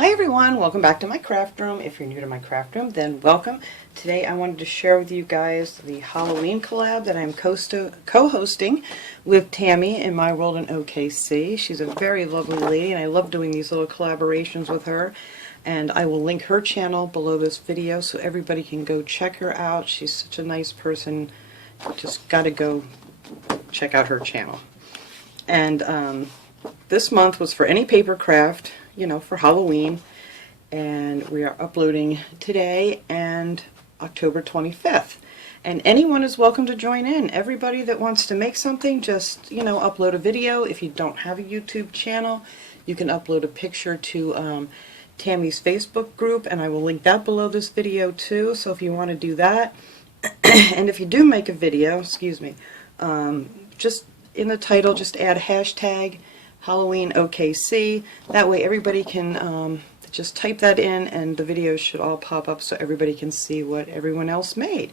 Hi everyone, welcome back to my craft room. If you're new to my craft room, then welcome. Today I wanted to share with you guys the Halloween collab that I'm co-hosting with Tammy in My World in OKC. She's a very lovely lady and I love doing these little collaborations with her. And I will link her channel below this video so everybody can go check her out. She's such a nice person. Just gotta go check out her channel. And this month was for any paper craft, you know, for Halloween, and we are uploading today and October 25th. And anyone is welcome to join in. Everybody that wants to make something, just, you know, upload a video. If you don't have a YouTube channel, you can upload a picture to Tammy's Facebook group, and I will link that below this video too, so if you want to do that. And if you do make a video, excuse me, just in the title, just add hashtag Halloween OKC. That way everybody can just type that in and the videos should all pop up so everybody can see what everyone else made.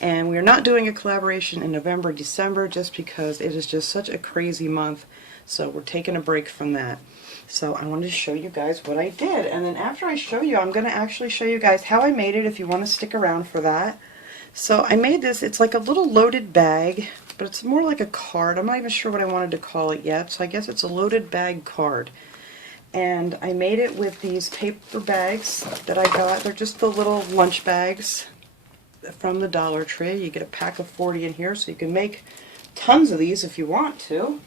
And we're not doing a collaboration in November, December, just because it is just such a crazy month. So we're taking a break from that. So I wanted to show you guys what I did. And then after I show you, I'm going to actually show you guys how I made it if you want to stick around for that. So I made this, it's like a little loaded bag, but it's more like a card. I'm not even sure what I wanted to call it yet, so I guess it's a loaded bag card. And I made it with these paper bags that I got. They're just the little lunch bags from the Dollar Tree. You get a pack of 40 in here, so you can make tons of these if you want to.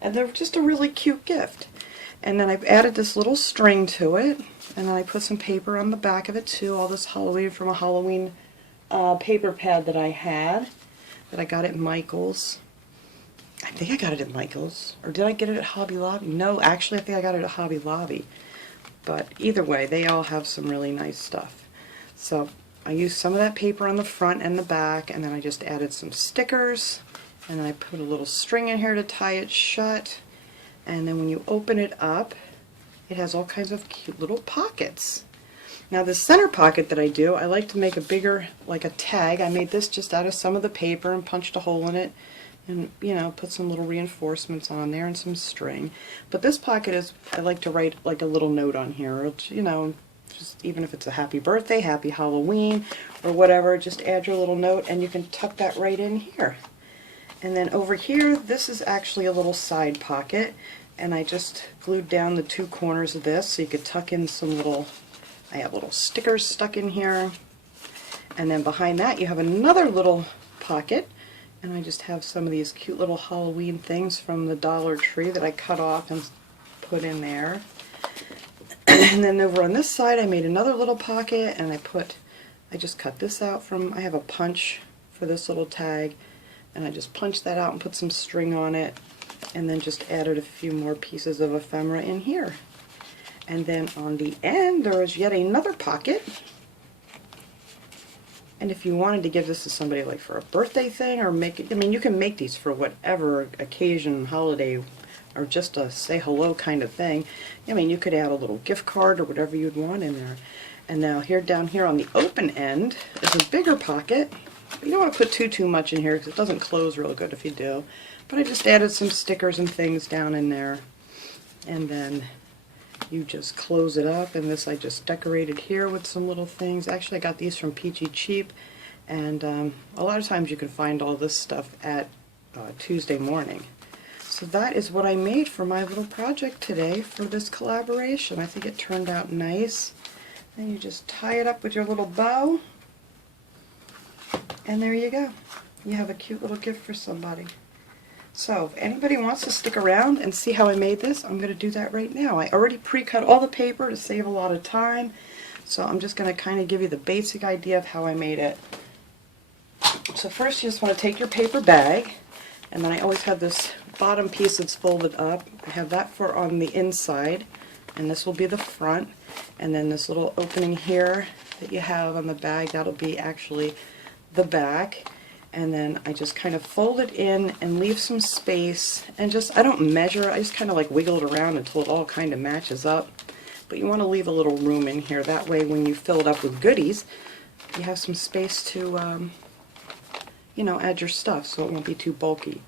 And they're just a really cute gift. And then I've added this little string to it, and then I put some paper on the back of it too, all this Halloween from a Halloween paper pad that I had, that I got at Michael's. I think I got it at Michael's. Or did I get it at Hobby Lobby? No, actually I think I got it at Hobby Lobby. But either way, they all have some really nice stuff. So I used some of that paper on the front and the back, and then I just added some stickers, and then I put a little string in here to tie it shut. And then when you open it up, it has all kinds of cute little pockets. Now the center pocket that I do, I like to make a bigger, like a tag. I made this just out of some of the paper and punched a hole in it and, you know, put some little reinforcements on there and some string. But this pocket is, I like to write like a little note on here, or, you know, just even if it's a happy birthday, happy Halloween, or whatever, just add your little note and you can tuck that right in here. And then over here, this is actually a little side pocket, and I just glued down the two corners of this so you could tuck in some little, I have little stickers stuck in here. And then behind that you have another little pocket, and I just have some of these cute little Halloween things from the Dollar Tree that I cut off and put in there. And then over on this side I made another little pocket, and I just cut this out from, I have a punch for this little tag, and I just punched that out and put some string on it, and then just added a few more pieces of ephemera in here. And then on the end there is yet another pocket, and if you wanted to give this to somebody like for a birthday thing, or make it, I mean, you can make these for whatever occasion, holiday, or just a say hello kind of thing. I mean, you could add a little gift card or whatever you'd want in there. And now here, down here on the open end is a bigger pocket. You don't want to put too much in here because it doesn't close real good if you do. But I just added some stickers and things down in there. And then you just close it up, and this I just decorated here with some little things. Actually, I got these from Peachy Cheap, and a lot of times you can find all this stuff at Tuesday Morning. So that is what I made for my little project today for this collaboration. I think it turned out nice. Then you just tie it up with your little bow, and there you go. You have a cute little gift for somebody. So if anybody wants to stick around and see how I made this, I'm going to do that right now. I already pre-cut all the paper to save a lot of time, so I'm just going to kind of give you the basic idea of how I made it. So first you just want to take your paper bag, and then I always have this bottom piece that's folded up. I have that for on the inside, and this will be the front, and then this little opening here that you have on the bag, that'll be actually the back. And then I just kind of fold it in and leave some space, and just, I don't measure, I just kind of like wiggle it around until it all kind of matches up. But you want to leave a little room in here, that way when you fill it up with goodies, you have some space to, you know, add your stuff so it won't be too bulky.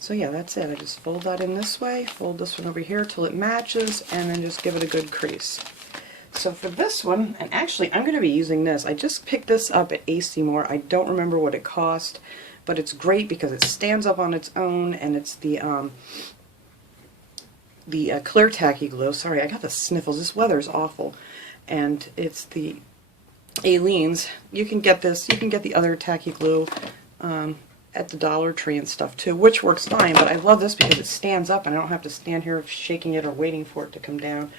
So yeah, that's it. I just fold that in this way, fold this one over here till it matches, and then just give it a good crease. so for this one, and actually I'm going to be using this. I just picked this up at AC Moore. I don't remember what it cost, but it's great because it stands up on its own, and it's the clear tacky glue. Sorry, I got the sniffles. This weather is awful. And it's the Aleene's. You can get this. You can get the other tacky glue at the Dollar Tree and stuff too, which works fine, but I love this because it stands up and I don't have to stand here shaking it or waiting for it to come down.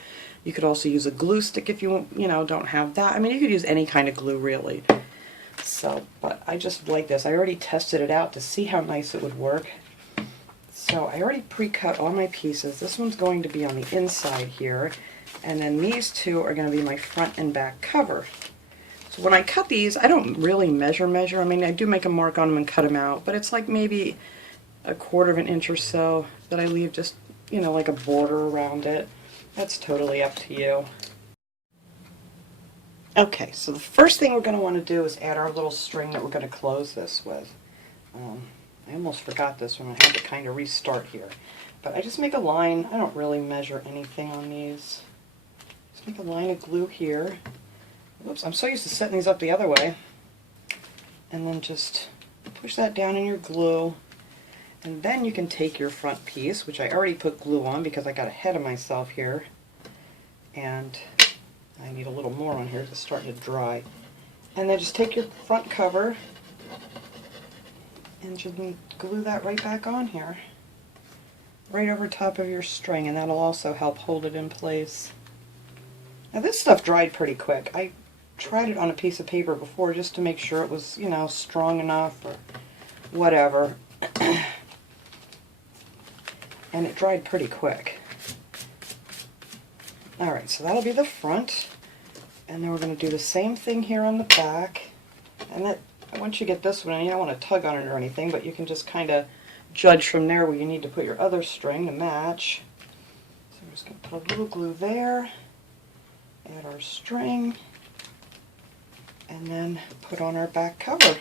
You could also use a glue stick if you don't have that. I mean, you could use any kind of glue really. So, but I just like this. I already tested it out to see how nice it would work. So I already pre-cut all my pieces. This one's going to be on the inside here, and then these two are going to be my front and back cover. So when I cut these, I don't really measure. I mean, I do make a mark on them and cut them out, but it's like maybe 1/4 of an inch or so that I leave just, like a border around it. That's totally up to you. Okay, so the first thing we're going to want to do is add our little string that we're going to close this with. I almost forgot this one. I had to kind of restart here. But I just make a line. I don't really measure anything on these. Just make a line of glue here. Whoops, I'm so used to setting these up the other way. And then just push that down in your glue. And then you can take your front piece, which I already put glue on because I got ahead of myself here. And I need a little more on here. It's starting to dry. And then just take your front cover and just glue that right back on here. Right over top of your string, and that'll also help hold it in place. Now this stuff dried pretty quick. I tried it on a piece of paper before just to make sure it was, strong enough or whatever. And it dried pretty quick. Alright, so that'll be the front. And then we're going to do the same thing here on the back. And that once you get this one, you don't want to tug on it or anything, but you can just kind of judge from there where you need to put your other string to match. So we're just going to put a little glue there, add our string, and then put on our back cover.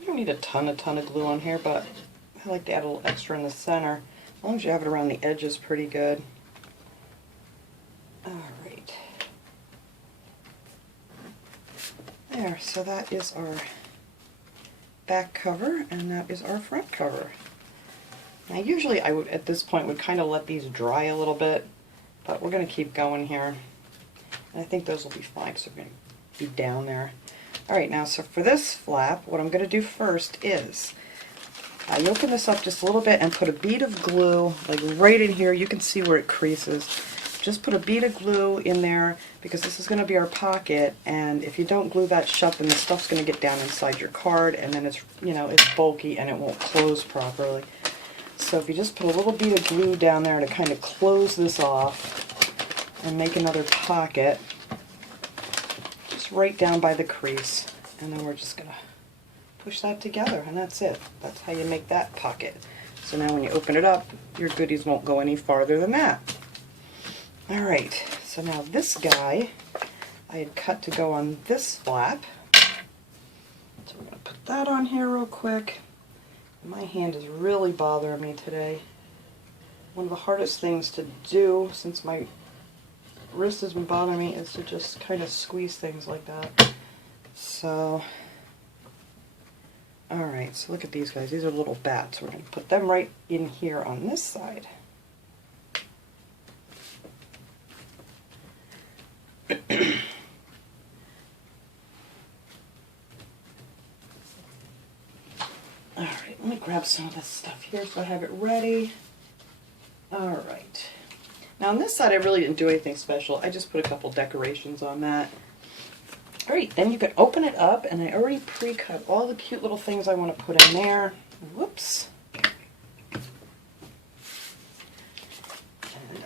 You don't need a ton of glue on here, but I like to add a little extra in the center. As long as you have it around the edges pretty good. Alright. There, so that is our back cover, and that is our front cover. Now usually I would, at this point, would kind of let these dry a little bit, but we're going to keep going here. And I think those will be fine, so we're going to be down there. Alright, now so for this flap, what I'm going to do first is you open this up just a little bit and put a bead of glue, like right in here. You can see where it creases. Just put a bead of glue in there because this is going to be our pocket, and if you don't glue that shut, then the stuff's going to get down inside your card, and then it's, it's bulky and it won't close properly. So if you just put a little bead of glue down there to kind of close this off and make another pocket, just right down by the crease, and then we're just going to push that together, and that's it. That's how you make that pocket. So now when you open it up, your goodies won't go any farther than that. Alright, so now this guy I had cut to go on this flap. So we're going to put that on here real quick. My hand is really bothering me today. One of the hardest things to do since my wrist has been bothering me is to just kind of squeeze things like that. So, alright, so look at these guys. These are little bats. We're going to put them right in here on this side. Alright, let me grab some of this stuff here so I have it ready. Alright. Now on this side I really didn't do anything special. I just put a couple decorations on that. Alright, then you can open it up, and I already pre-cut all the cute little things I want to put in there. Whoops.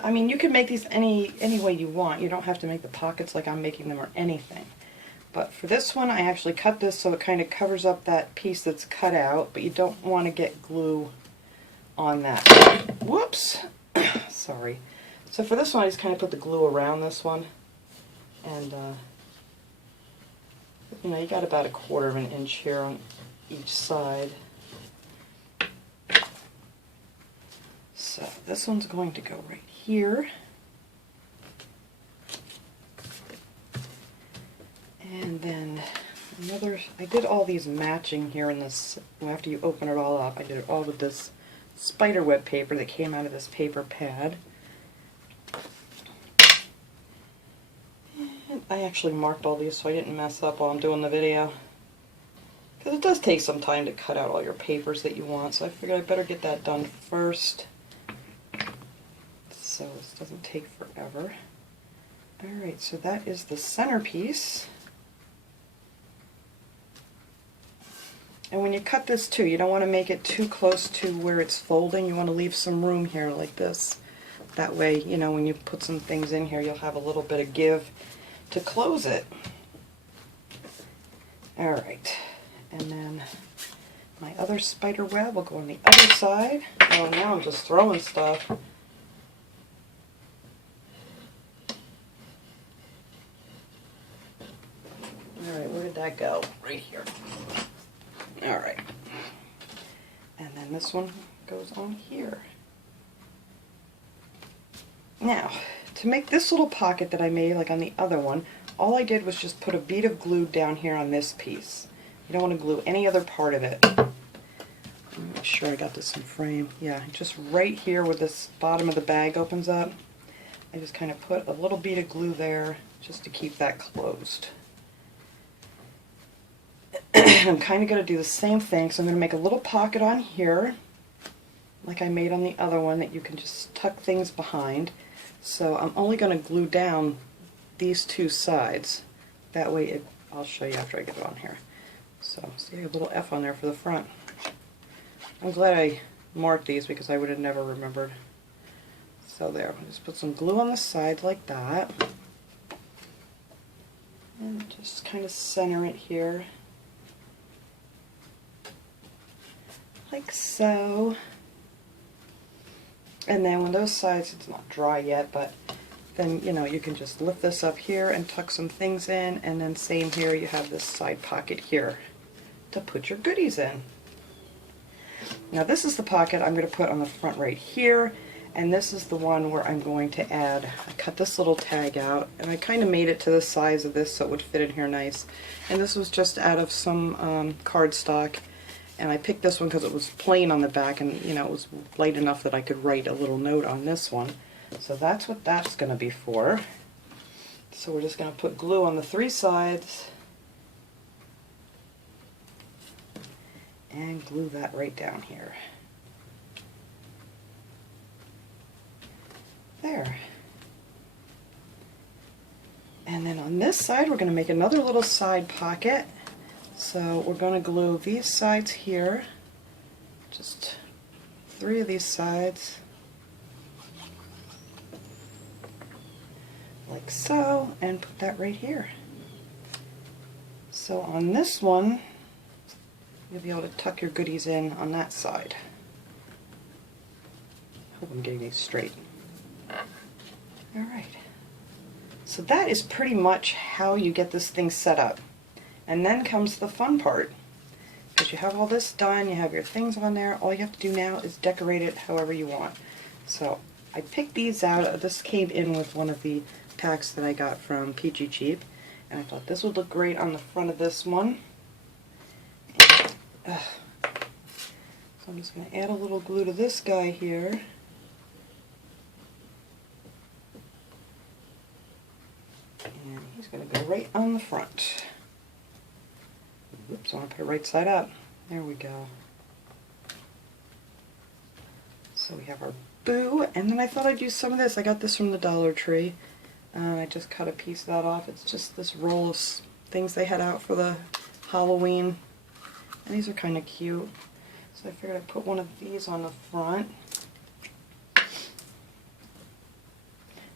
I mean, you can make these any way you want. You don't have to make the pockets like I'm making them or anything. But for this one, I actually cut this so it kind of covers up that piece that's cut out, but you don't want to get glue on that. Whoops! Sorry. So for this one, I just kind of put the glue around this one. And, you got about 1/4 of an inch here on each side. So this one's going to go right here. And then another, I did all these matching here in this, after you open it all up, I did it all with this spiderweb paper that came out of this paper pad. And I actually marked all these so I didn't mess up while I'm doing the video. Because it does take some time to cut out all your papers that you want, so I figured I better get that done first, so this doesn't take forever. Alright, so that is the centerpiece. And when you cut this too, you don't want to make it too close to where it's folding. You want to leave some room here like this. That way, you know, when you put some things in here, you'll have a little bit of give to close it. Alright, and then my other spider web will go on the other side. Oh, now I'm just throwing stuff. Alright, where did that go? Right here. Alright. And then this one goes on here. Now, to make this little pocket that I made like on the other one, all I did was just put a bead of glue down here on this piece. You don't want to glue any other part of it. Let me make sure I got this in frame. Yeah, just right here where this bottom of the bag opens up, I just kind of put a little bead of glue there just to keep that closed. I'm kind of going to do the same thing, so I'm going to make a little pocket on here, like I made on the other one, that you can just tuck things behind. So I'm only going to glue down these two sides. That way, I'll show you after I get it on here. So, see, I have a little F on there for the front. I'm glad I marked these because I would have never remembered. So there, I'll just put some glue on the sides like that. And just kind of center it here. Like so. And then when those sides, it's not dry yet, but then, you know, you can just lift this up here and tuck some things in, and then same here, you have this side pocket here to put your goodies in. Now this is the pocket I'm going to put on the front right here, and this is the one where I'm going to add, I cut this little tag out, and I kind of made it to the size of this so it would fit in here nice. And this was just out of some cardstock. And I picked this one because it was plain on the back, and you know, it was light enough that I could write a little note on this one. So that's what that's going to be for. So we're just going to put glue on the three sides and glue that right down here. There. And then on this side we're going to make another little side pocket. So we're going to glue these sides here, just 3 of these sides, like so, and put that right here. So on this one, you'll be able to tuck your goodies in on that side. Hope I'm getting these straight. Alright, so that is pretty much how you get this thing set up. And then comes the fun part. Because you have all this done, you have your things on there, all you have to do now is decorate it however you want. So I picked these out. This came in with one of the packs that I got from Peachy Cheap, and I thought this would look great on the front of this one. And, so I'm just going to add a little glue to this guy here. And he's going to go right on the front. Oops, I want to put it right side up. There we go. So we have our boo, and then I thought I'd use some of this. I got this from the Dollar Tree. I just cut a piece of that off. It's just this roll of things they had out for the Halloween. And these are kind of cute. So I figured I'd put one of these on the front.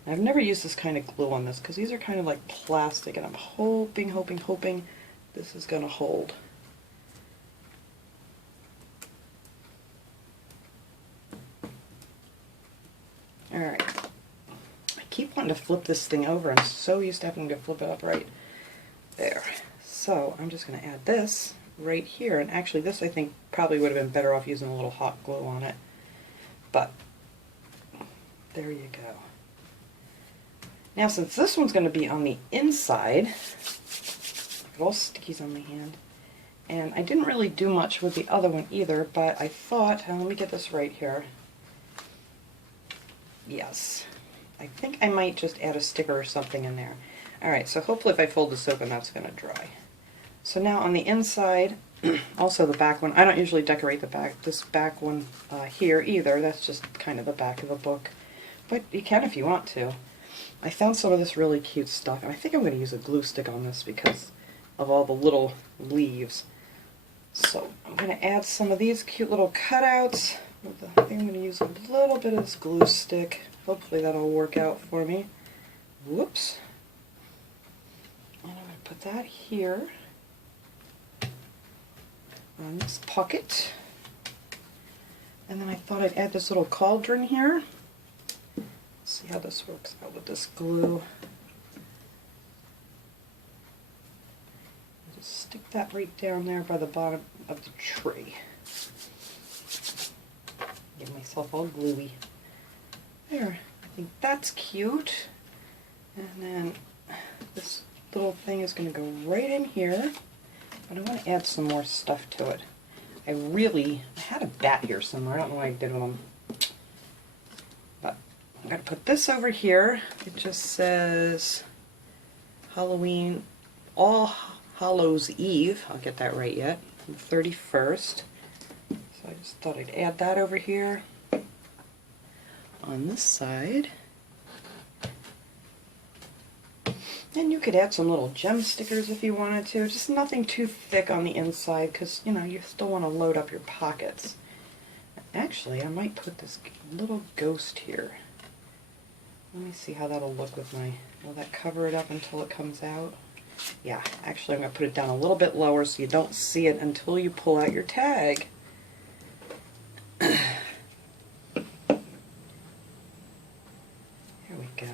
I've never used this kind of glue on this because these are kind of like plastic, and I'm hoping this is going to hold. Alright. I keep wanting to flip this thing over. I'm so used to having to flip it up right there. So I'm just going to add this right here. And actually this I think probably would have been better off using a little hot glue on it. But There you go. Now since this one's going to be on the inside, got all stickies on my hand, and I didn't really do much with the other one either, but I thought, let me get this right here. Yes. I think I might just add a sticker or something in there. Alright, so hopefully if I fold this open that's going to dry. So now on the inside, also the back one, I don't usually decorate the back, this back one here either, that's just kind of the back of the book. But you can if you want to. I found some of this really cute stuff, and I think I'm going to use a glue stick on this because of all the little leaves. So I'm going to add some of these cute little cutouts. I think I'm going to use a little bit of this glue stick. Hopefully that'll work out for me. Whoops. And I'm going to put that here on this pocket. And then I thought I'd add this little cauldron here. See how this works out with this glue. Just stick that right down there by the bottom of the tray. Get myself all gluey. There, I think that's cute. And then this little thing is going to go right in here. But I want to add some more stuff to it. I had a bat here somewhere. I don't know what I did with them. But I'm going to put this over here. It just says Halloween, All Hallows Eve. I'll get that right yet. The 31st. So I just thought I'd add that over here on this side. And you could add some little gem stickers if you wanted to. Just nothing too thick on the inside because, you know, you still want to load up your pockets. Actually, I might put this little ghost here. Let me see how that'll look with my... Will that cover it up until it comes out? Yeah, actually I'm going to put it down a little bit lower so you don't see it until you pull out your tag. Here we go.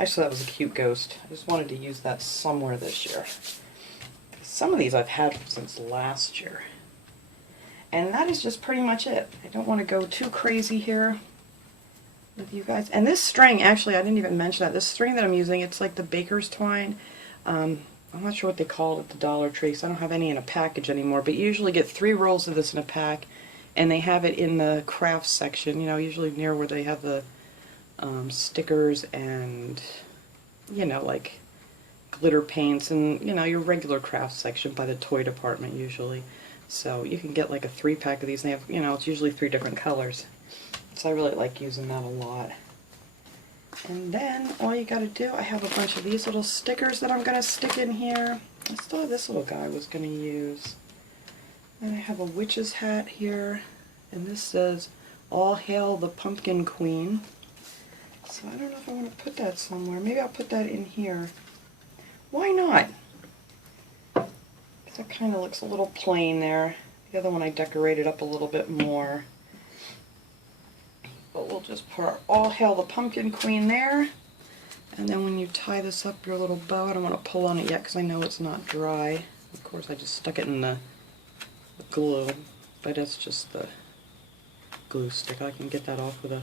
Actually, that was a cute ghost. I just wanted to use that somewhere this year. Some of these I've had since last year. And that is just pretty much it. I don't want to go too crazy here with you guys. And this string, actually, I didn't even mention that. This string that I'm using, it's like the baker's twine. I'm not sure what they call it at the Dollar Tree, so I don't have any in a package anymore. But you usually get 3 rolls of this in a pack, and they have it in the crafts section, you know, usually near where they have the stickers and, you know, like glitter paints and, you know, your regular craft section by the toy department usually. So you can get like a 3-pack of these, and they have, you know, it's usually 3 different colors. So I really like using that a lot. And then all you gotta do, I have a bunch of these little stickers that I'm gonna stick in here. I still have this little guy I was gonna use. And I have a witch's hat here, and this says, "All Hail the Pumpkin Queen." So I don't know if I want to put that somewhere. Maybe I'll put that in here. Why not? That kind of looks a little plain there. The other one I decorated up a little bit more. But we'll just put our All Hail the Pumpkin Queen there. And then when you tie this up, your little bow, I don't want to pull on it yet because I know it's not dry. Of course, I just stuck it in the glue, but it's just the glue stick. I can get that off with a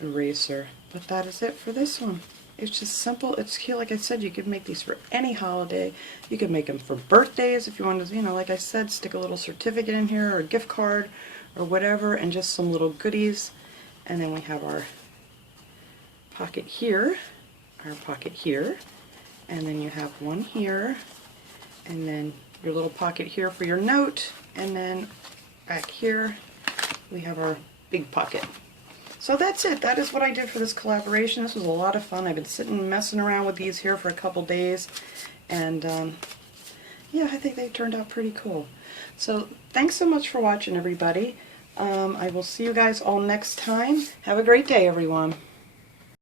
eraser. But that is it for this one. It's just simple. It's cute. Like I said, you could make these for any holiday. You could make them for birthdays if you wanted to, you know, like I said, stick a little certificate in here or a gift card or whatever, and just some little goodies. And then we have our pocket here, and then you have one here, and then your little pocket here for your note, and then back here we have our big pocket. So that's it. That is what I did for this collaboration. This was a lot of fun. I've been sitting messing around with these here for a couple days, and yeah, I think they turned out pretty cool. So thanks so much for watching, everybody. I will see you guys all next time. Have a great day, everyone.